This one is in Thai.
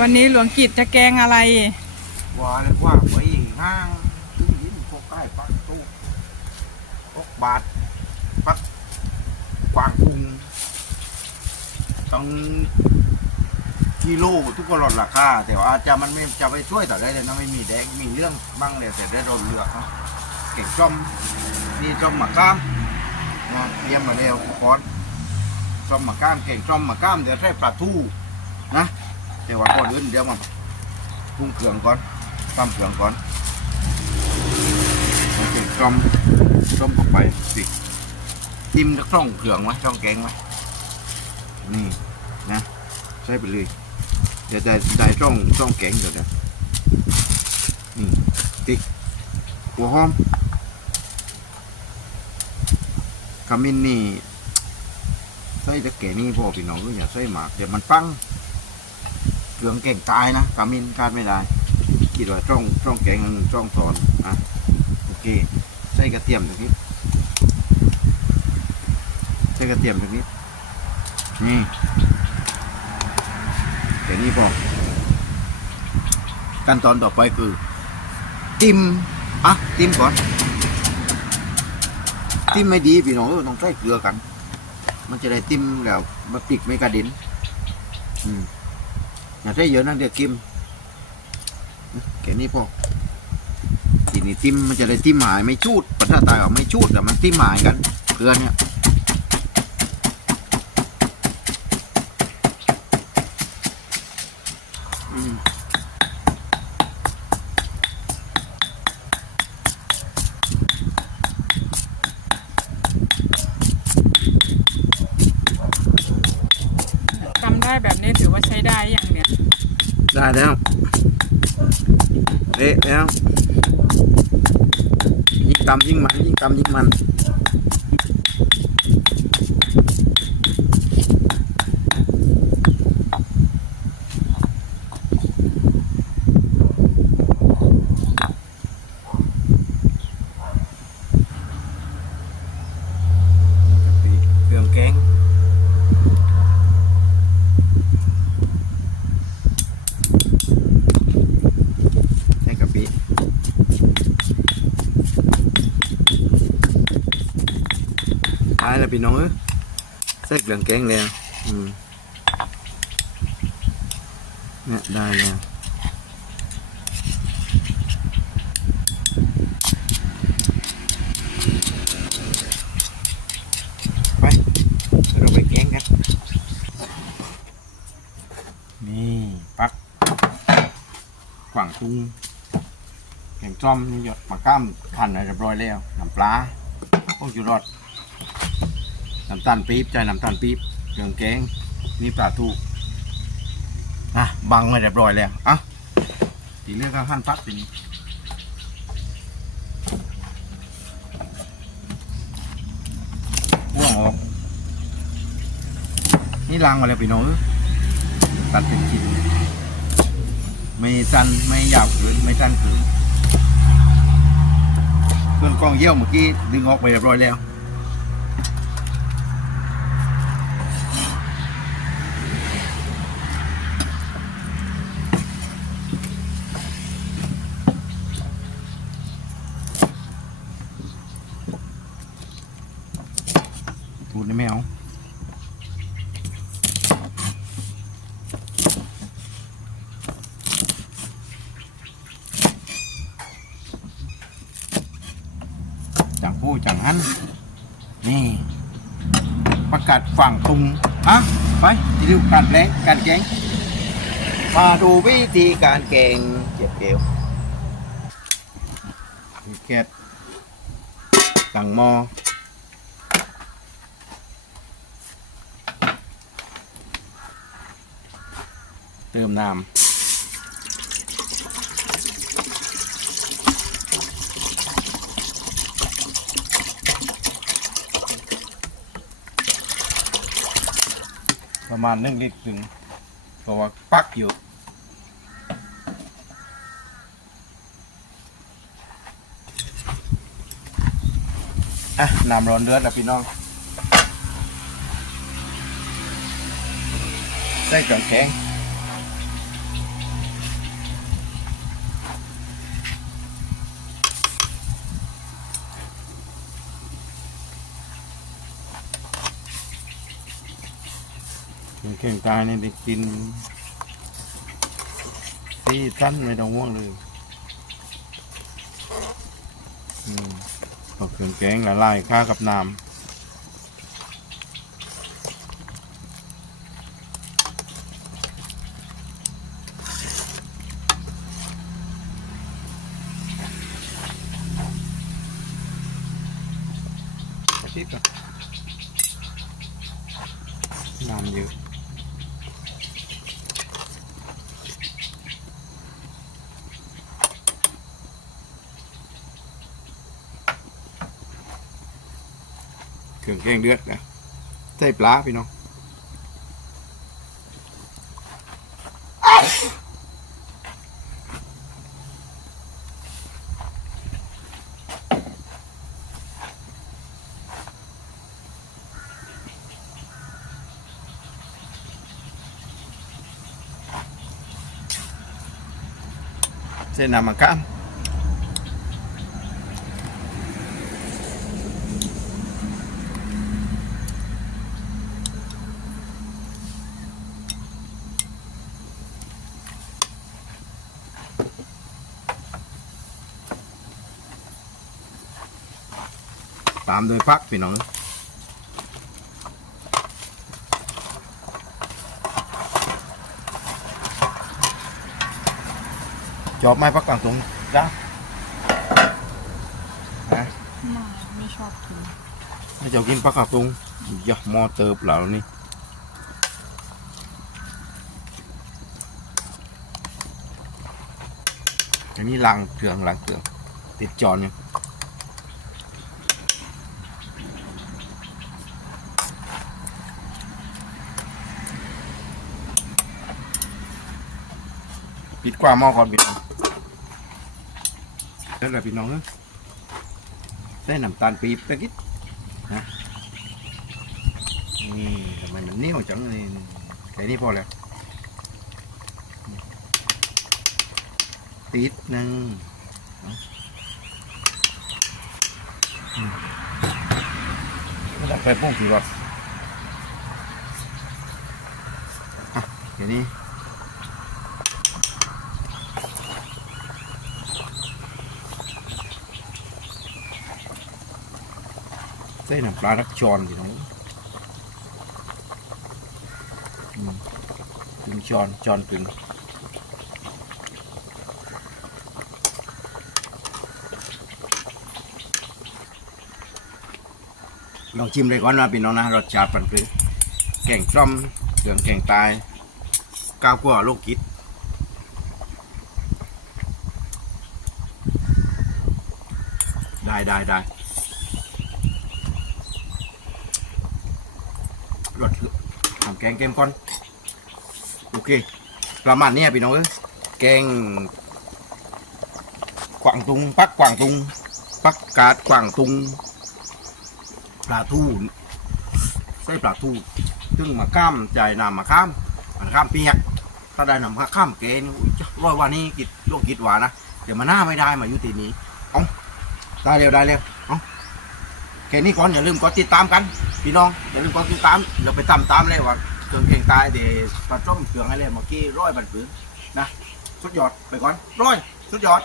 วันนี้หลวงกิจจะแกงอะไร ว่าเลยว่าไปห้างตู้ยินพวกใกล้ปักตู้พวกบาทปักกวางตุงต้องกิโลทุกคนลดราคาแต่ว่าอาจจะมันไม่จะไปช่วยแต่ได้เลยนะไม่มีแดงมีเรื่องบ้างเลยแต่ได้โดนเลือกเนาะเก่งจอมนี่จอมหมากก้ามมาเตรียมมาแล้วทุกคนจอมหมากก้ามเก่งจอมหมากก้ามเดี๋ยวใช้ปลาทูนะ แต่ว่าก่อนอื่นเดี๋ยวมาปรุงเครื่องก่อนตำเครื่องก่อนโอเคต้มต้มเข้าไปสิจิ้มช่องเครื่องไว้ช่องแกงไว้นี่นะใส่ไปเลยเดี๋ยวได้ได้ช่องช่องแกงเดี๋ยวนี่ติ๊กหัวหอมขมิ้นนี่ใส่ตะแกงนี่พอพี่น้องก็อย่าใส่หมากเดี๋ยวมันฟัง เครื่องเก่งตายนะกามินคาดไม่ได้คิดว่าจ้องจ้องแกงจ้องสอนอะโอเคใส่กระเทียมตรงนี้ใส่กระเทียมตรงนี้นี่เดี๋ยวนี้พอขั้นตอนต่อไปคือ ติมอะติมก่อนติมไม่ดีพี่น้องเออต้องใส่เกลือกัน มันจะได้ติมแล้วมันปิกไม่กระเด็นอืม อย่าได้เยอะนะเดี๋ยวกิมแค่นี้พอทีนี้ติ้มมันจะได้ติ้มหายไม่ชูดปัญหาตายออกไม่ชูดแต่มันติ้มหายกันเพื่อนเนี่ย ได้แบบนี้ถือว่าใช้ได้อย่างเนี้ยได้แล้วเละแล้วยิ่งตำยิ่งมันยิ่งตำยิ่งมันเครื่องแกง ใส่กะปิได้ แล้วพี่น้องเอ้ยใส่เครื่องแกงแล้วอืมเนี่ยได้แล้วไปเราไปแกงกันนี่ปักกวางตุ้งแกงจ้อมนี่หยดมะก้ามขันอะไรเรียบร้อยแล้วน้ำปลาพวกจุรส น้ำตาลปี๊บใจน้ำตาลปี๊บเครื่องแกงนี่ปลาทูอะบังไว้เรียบร้อยแล้วอะทีเรื่องก็หั่นพักทีนี้พ่วงออกนี่ล้างมาแล้วพี่น้องตัดเป็นชิ้นไม่สั้นไม่ยาวเกินไม่สั้นเกินเครื่องกล้องเยี่ยวเมื่อกี้ดึงออกไปเรียบร้อยแล้วทูดในแมว จังผู้จังหั นนี่ประกาศฝั่งตุงอะไปดูการแปลงการแกงมาดูวิธีการแกงเจ็บเอวมีแค่ตั้งหม้อเติมน้ำ ประมาณหนึ่งลิตรถึงเพราะว่าปักอยู่อะน้ำร้อนเดือดแล้วพี่น้อง ใส่เครื่องแกง แข่งตายเนี่ยได้กินตีสั้นไม่ต้องห่วงเลยอืมเอาเครื่องแกงละลายข้ากับน้ำน้ำเยอะ รื่องแกงเดือดนะใส่ปลาพี่น้องใส่น้ำมะขาม ตามด้วยพักพี่น้องจอบไม้พักกลางตรงจ้าฮะไม่ไม่ชอบกินให้เจ้ากินพักกลางตรงอย่ามอเติบเหล่านี่อันนี้ลังเกลืองลังเกลืองติดจอนอยู่ ปิดกว่ามอก่อนพี่น้องแล้วเลยพี่น้องเอ้ยได้น้ำตาลปี๊บตะกี้นะนี่ทำไมมันเหนียวจังเลยแค่นี้พอแล้วติดหนึ่งเอาอืมไม่ต้องไปปุ้งผีหรอกอะแค่นี้ ใส่น้ำปลาทักจอนพี่น้องอืมถึงจอนจอนถึงลองชิมเลยก่อนนะพี่น้องนะรสชาติมันคือแกงส้มเครื่องแกงตายก้าวกว่าโลกกิดได้ได้ได้ รสทำแกงเกมก่อนโอเค ประมาณนี้พี่น้องเอ้ยแกงกวางตุงปักกวางตุงปักกาดกวางตุงปลาทูใส่ปลาทูซึ่งมาข้ามใจนำมาข้ามมาข้ามเปียกถ้าได้นำมาข้ามเกณฑ์อุ้ยจ้ะร้อยวันนี้กิดโลกกิดหวานนะเดี๋ยวมาหน้าไม่ได้มาอยู่ที่นี้เอาได้เร็วได้เร็วเอา แค่นี้ก่อนอย่าลืมกดติดตามกัน พี่น้องอย่าลืมกดติดตามเราไปตามตามเลยว่าเครื่องเก่งตายเดี๋ยวปลาต้มเครื่องอะไรเมื่อกี้ร้อยบันผืนนะสุดยอดไปก่อนร้อยสุดยอด